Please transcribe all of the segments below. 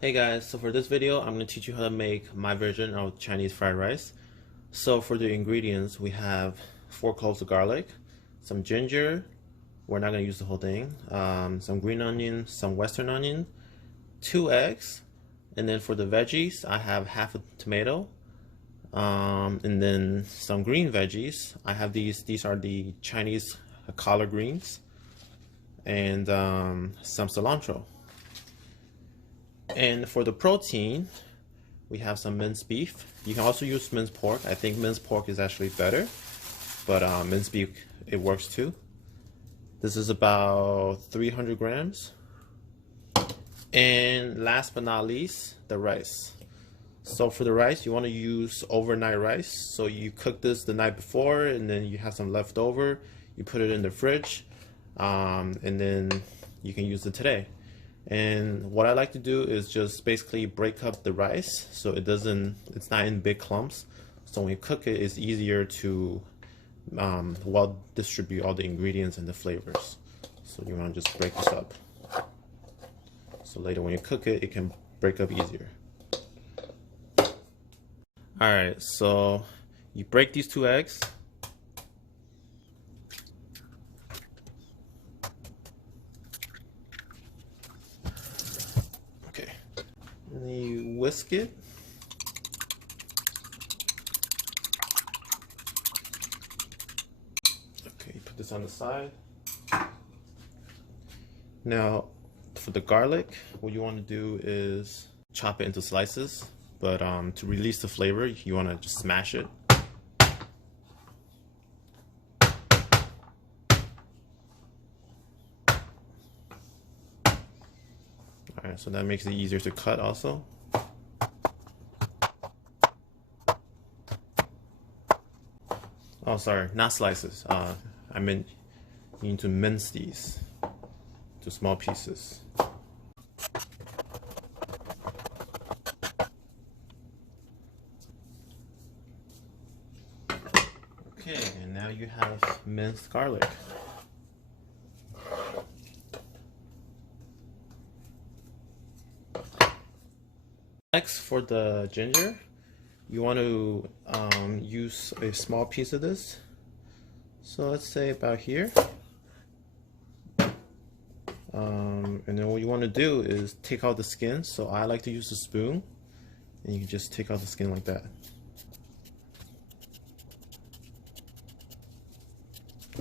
Hey guys, so for this video, I'm going to teach you how to make my version of Chinese fried rice. So for the ingredients, we have 4 cloves of garlic, some ginger, we're not going to use the whole thing, some green onion, some western onion, 2 eggs, and then for the veggies, I have half a tomato, and then some green veggies. I have these are the Chinese collard greens, and some cilantro. And for the protein, we have some minced beef. You can also use minced pork. I think minced pork is actually better, but minced beef, it works too. This is about 300 grams. And last but not least, the rice. So for the rice, you want to use overnight rice. So you cook this the night before, and then you have some left over. You put it in the fridge, and then you can use it today. And what I like to do is just basically break up the rice so it's not in big clumps. So when you cook it, it's easier to well distribute all the ingredients and the flavors. So you want to just break this up. So later when you cook it, it can break up easier. Alright, so you break these 2 eggs. And then you whisk it. Okay, you put this on the side. Now, for the garlic, what you want to do is chop it into slices, but to release the flavor, you want to just smash it. Alright, so that makes it easier to cut also. Oh, sorry, not slices. I meant you need to mince these to small pieces. Okay, and now you have minced garlic. Next, for the ginger, you want to use a small piece of this. So let's say about here. And then what you want to do is take out the skin. So I like to use a spoon, and you can just take out the skin like that.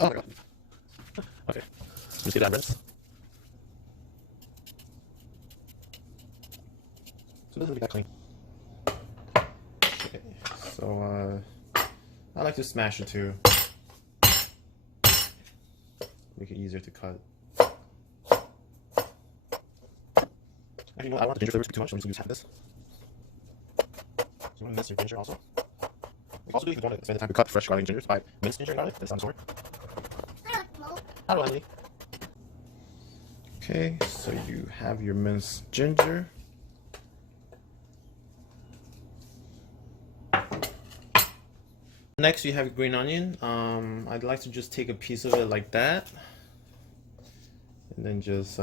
Oh my god. Okay, just get that rinse. So it doesn't look that clean. Okay, so I like to smash it too. Make it easier to cut. Actually, no, I don't want the ginger flavor to be too much, so I'm just gonna use half of this. So you want to mince your ginger also. You also do if you want to spend the time to cut fresh garlic and ginger, buy minced ginger and garlic, this some sort. Hello, Emily. Okay, so you have your minced ginger. Next, you have green onion. I'd like to just take a piece of it like that, and then just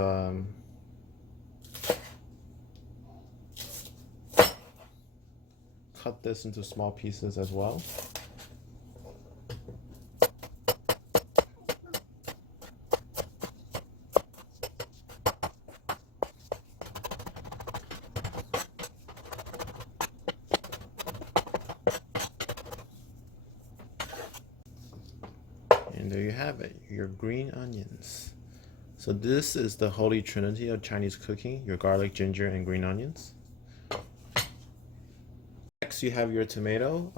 cut this into small pieces as well. And there you have it, your green onions. So this is the holy trinity of Chinese cooking, your garlic, ginger, and green onions. Next, you have your tomato.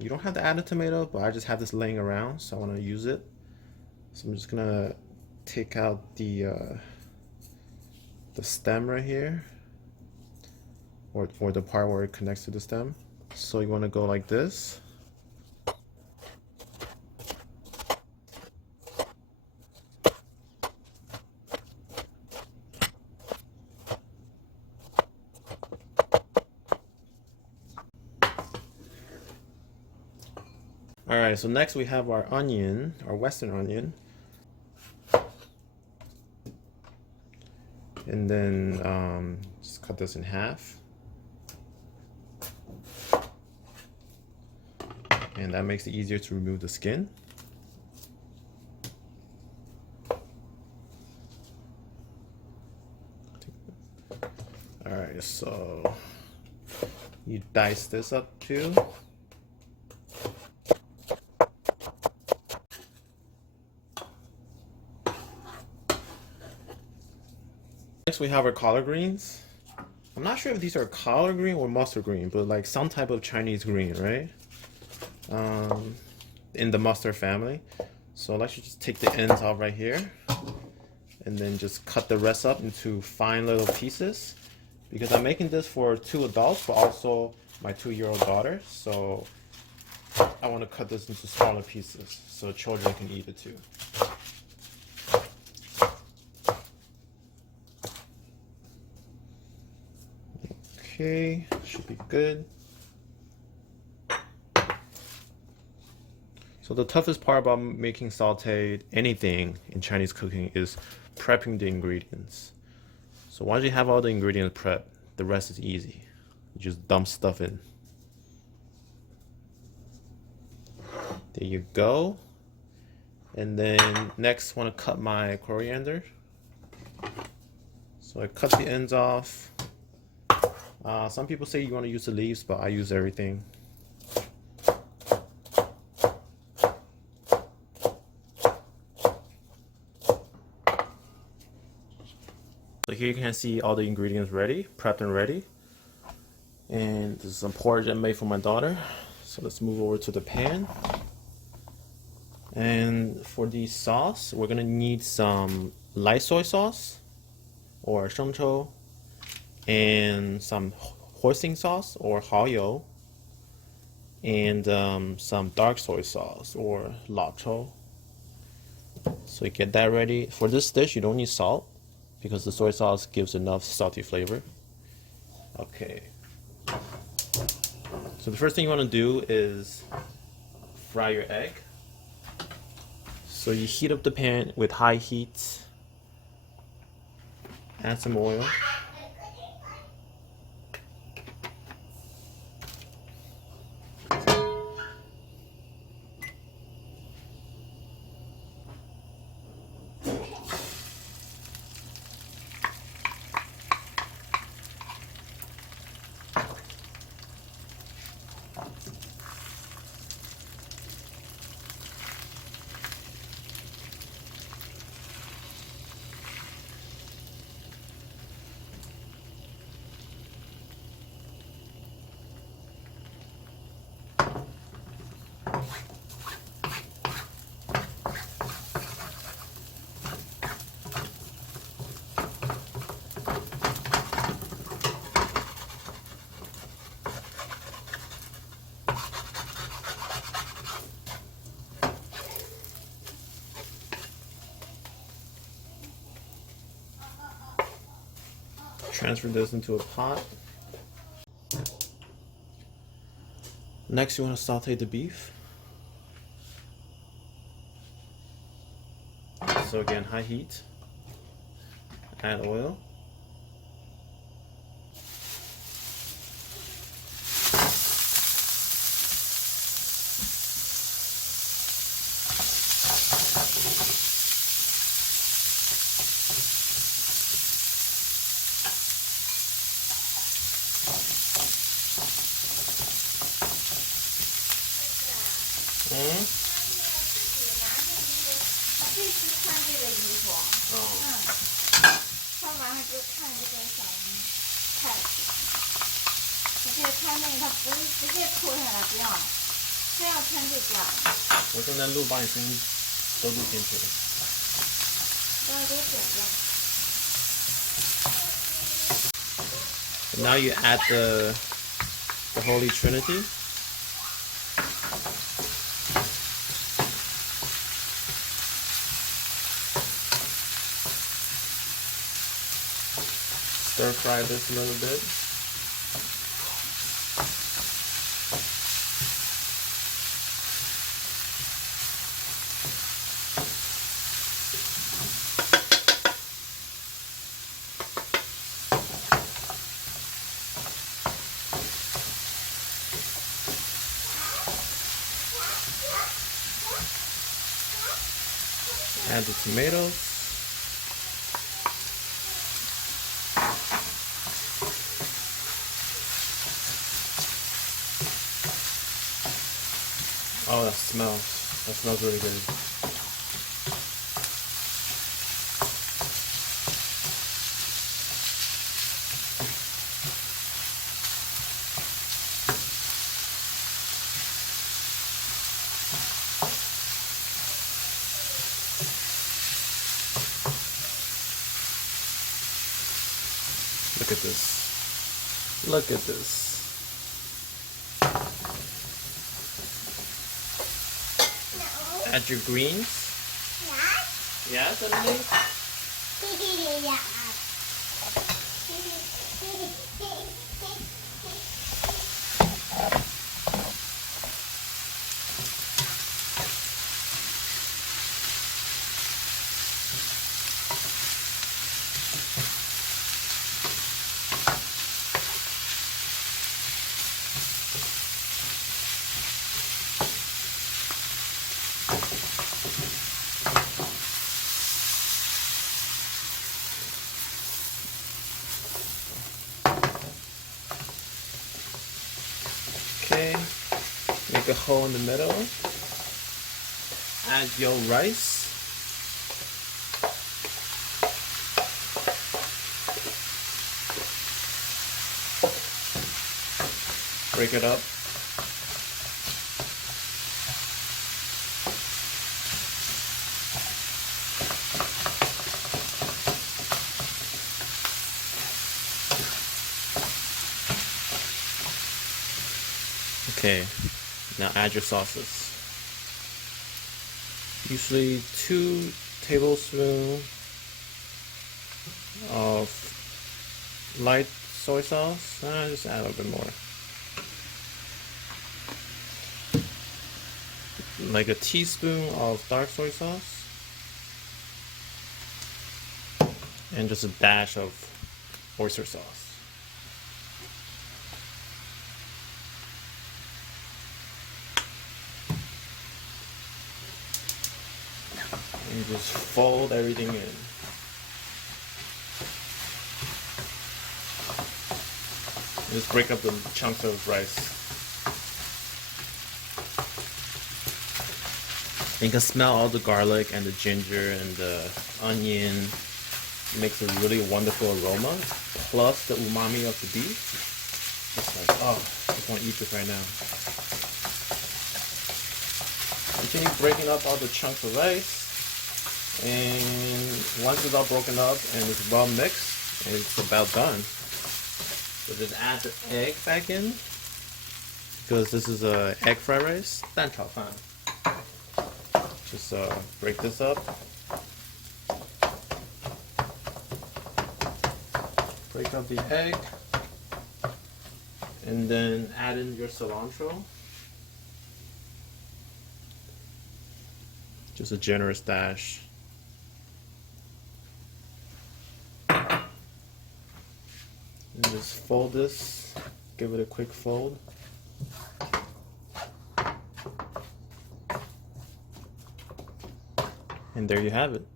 You don't have to add a tomato, but I just have this laying around, so I want to use it. So I'm just gonna take out the stem right here, or the part where it connects to the stem. So you want to go like this. Alright, so next we have our onion, our western onion. And then just cut this in half. And that makes it easier to remove the skin. Alright, so you dice this up too. Next we have our collard greens. I'm not sure if these are collard green or mustard green, but like some type of Chinese green, right? In the mustard family. So let's just take the ends off right here and then just cut the rest up into fine little pieces, because I'm making this for 2 adults but also my 2-year-old daughter, so I want to cut this into smaller pieces so children can eat it too. Okay, should be good. So the toughest part about making sauteed anything in Chinese cooking is prepping the ingredients. So once you have all the ingredients prepped, the rest is easy. You just dump stuff in. There you go. And then next I want to cut my coriander. So I cut the ends off. Some people say you want to use the leaves, but I use everything. So here you can see all the ingredients ready, prepped and ready. And this is some porridge I made for my daughter. So let's move over to the pan. And for the sauce, we're gonna need some light soy sauce or shengchou, and some hoisin sauce or haoyou, and some dark soy sauce or laochou. So you get that ready. For this dish, you don't need salt because the soy sauce gives enough salty flavor. Okay. So the first thing you want to do is fry your egg. So you heat up the pan with high heat. Add some oil. Transfer this into a pot. Next, you want to saute the beef. So again, high heat. Add oil.我正在录，把你声音都录进去了。Now you add the Holy Trinity. Stir fry this a little bit. Add the tomatoes. Oh, that smells really good. Look at this. Look at this. Add your greens. Yes, Emily? Okay, make a hole in the middle. Add your rice. Break it up. Okay, now add your sauces. Usually 2 tablespoons of light soy sauce. Just add a little bit more. Like a teaspoon of dark soy sauce. And just a dash of oyster sauce. And just fold everything in. Just break up the chunks of rice. You can smell all the garlic and the ginger and the onion. It makes a really wonderful aroma. Plus the umami of the beef. It's like, oh, I just want to eat this right now. Continue breaking up all the chunks of rice. And once it's all broken up and it's well mixed, it's about done. So just add the egg back in, because this is a egg fried rice. 蛋炒饭. Just break this up. Break up the egg, and then add in your cilantro. Just a generous dash. And just fold this, give it a quick fold. And there you have it.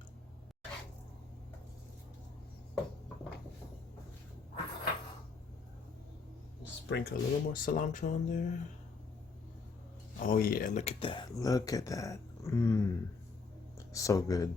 Sprinkle a little more cilantro on there. Oh yeah, look at that. Look at that. So good.